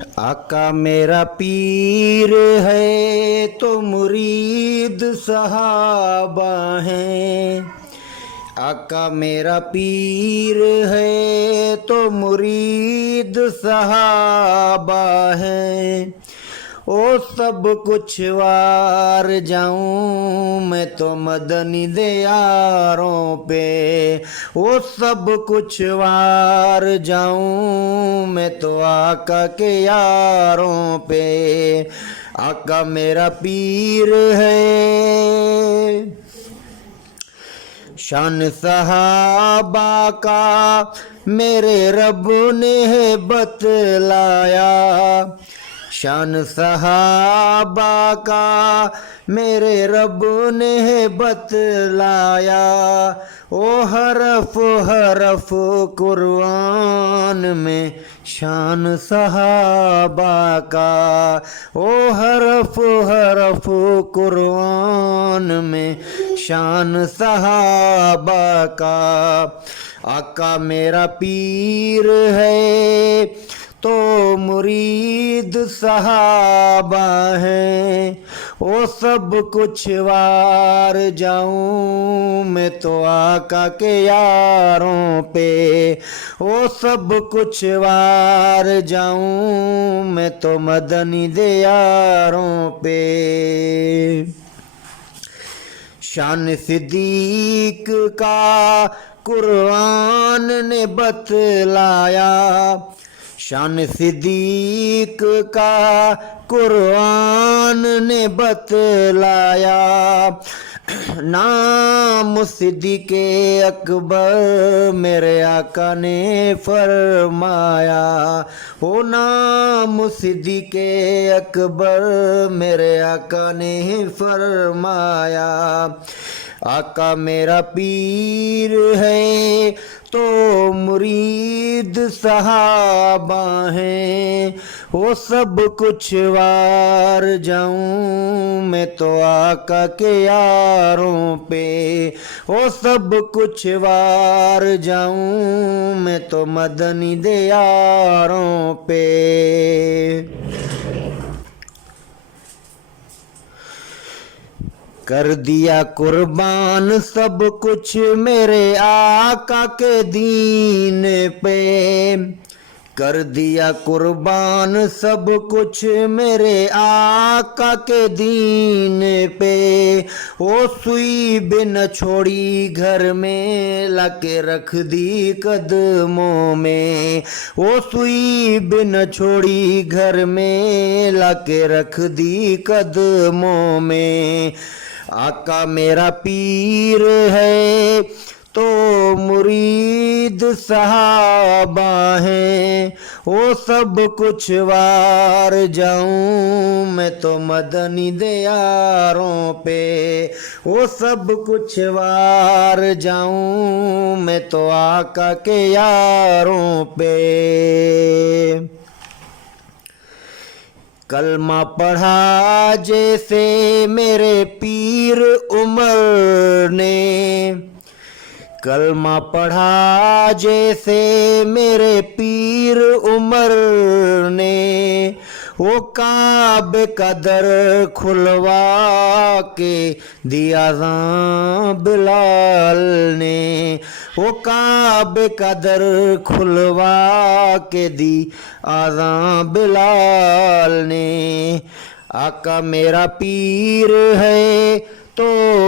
آقا میرا پیر ہے تو مرید صحابہ ہیں، آقا میرا پیر ہے تو مرید صحابہ ہیں، او سب کچھ وار جاؤں میں تو مدنی دیاروں پہ، او سب کچھ وار جاؤں میں تو آقا کے یاروں پہ، آقا میرا پیر ہے۔ شان صحابہ کا میرے رب نے بتلایا، شان صحابہ کا میرے رب نے بتلایا، او حرف حرف قرآن میں شان صحابہ کا، او حرف حرف قرآن میں شان صحابہ کا، آقا میرا پیر ہے تو مرید صحابہ ہیں، وہ سب کچھ وار جاؤں میں تو آقا کے یاروں پہ، وہ سب کچھ وار جاؤں میں تو مدنی دیاروں پہ۔ شان صدیق کا قرآن نے بتلایا، شان صدیق کا قرآن نے بتلایا، نام صدیق اکبر میرے آقا نے فرمایا، او نام صدیق اکبر میرے آقا نے فرمایا، آقا میرا پیر ہے تو مرید صحابہ ہیں، وہ سب کچھ وار جاؤں میں تو آقا کے یاروں پہ، وہ سب کچھ وار جاؤں میں تو مدنی دیاروں پہ۔ کر دیا قربان سب کچھ میرے آقا کے دین پہ، کر دیا قربان سب کچھ میرے آقا کے دین پہ، وہ سوئی بھی نہ چھوڑی گھر میں لا کے رکھ دی قدموں میں، وہ سوئی بھی نہ چھوڑی گھر میں لا کے رکھ دی قدموں میں، آقا میرا پیر ہے تو مرید صحابہ ہیں، وہ سب کچھ وار جاؤں میں تو مدنی دیاروں پہ، وہ سب کچھ وار جاؤں میں تو آقا کے یاروں پہ۔ کلمہ پڑھا جیسے میرے پیر عمر نے، کلمہ پڑھا جیسے میرے پیر عمر نے، وہ کعبے کا در کھلوا کے دیا اذاں بلال نے، وہ کعبے کا در کھلوا کے دی اذاں بلال نے، آقا میرا پیر ہے تو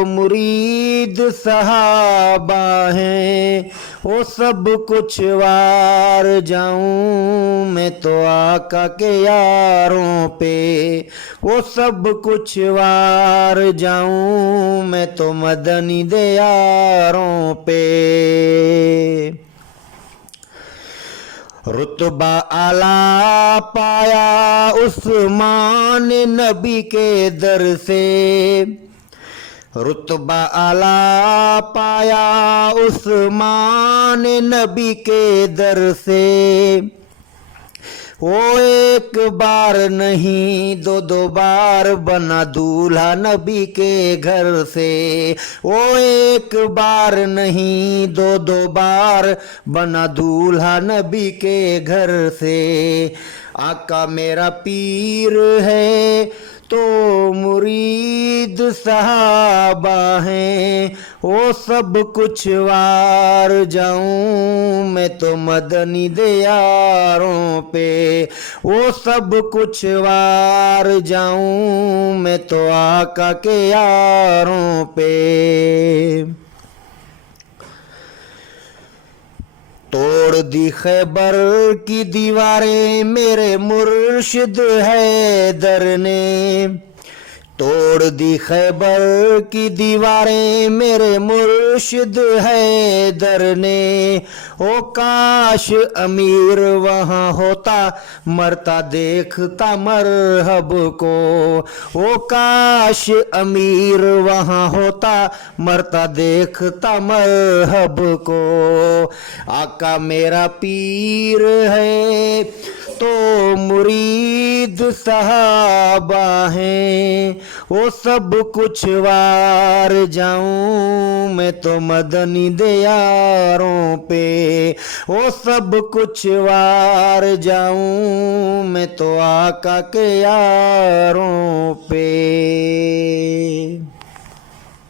مرید صحابہ ہیں، وہ سب کچھ وار جاؤں میں تو آقا کے یاروں پہ، وہ سب کچھ وار جاؤں میں تو مدنی دیاروں پہ۔ رتبہ اعلیٰ پایا عثمان نبی کے در سے، رتبہ اعلیٰ پایا عثمان نبی کے در سے، وہ ایک بار نہیں دو دو بار بنا دولہا نبی کے گھر سے، وہ ایک بار نہیں دو دو بار بنا دولہا نبی کے گھر سے، آقا میرا پیر ہے تو مرید صحابہ ہیں، وہ سب کچھ وار جاؤں میں تو مدنی دیاروں پہ، وہ سب کچھ وار جاؤں میں تو آقا کے یاروں پہ۔ توڑ دی خیبر کی دیواریں میرے مرشد حیدر نے، توڑ دی خیبر کی دیواریں میرے مرشد حیدر نے، او کاش امیر وہاں ہوتا مرتا دیکھتا مرحب کو، او کاش امیر وہاں ہوتا مرتا دیکھتا مرحب کو۔ آقا میرا پیر ہے تو مرید صحابہ ہیں، وہ سب کچھ وار جاؤں میں تو مدنی دیاروں پہ، وہ سب کچھ وار جاؤں میں تو آقا کے یاروں پہ۔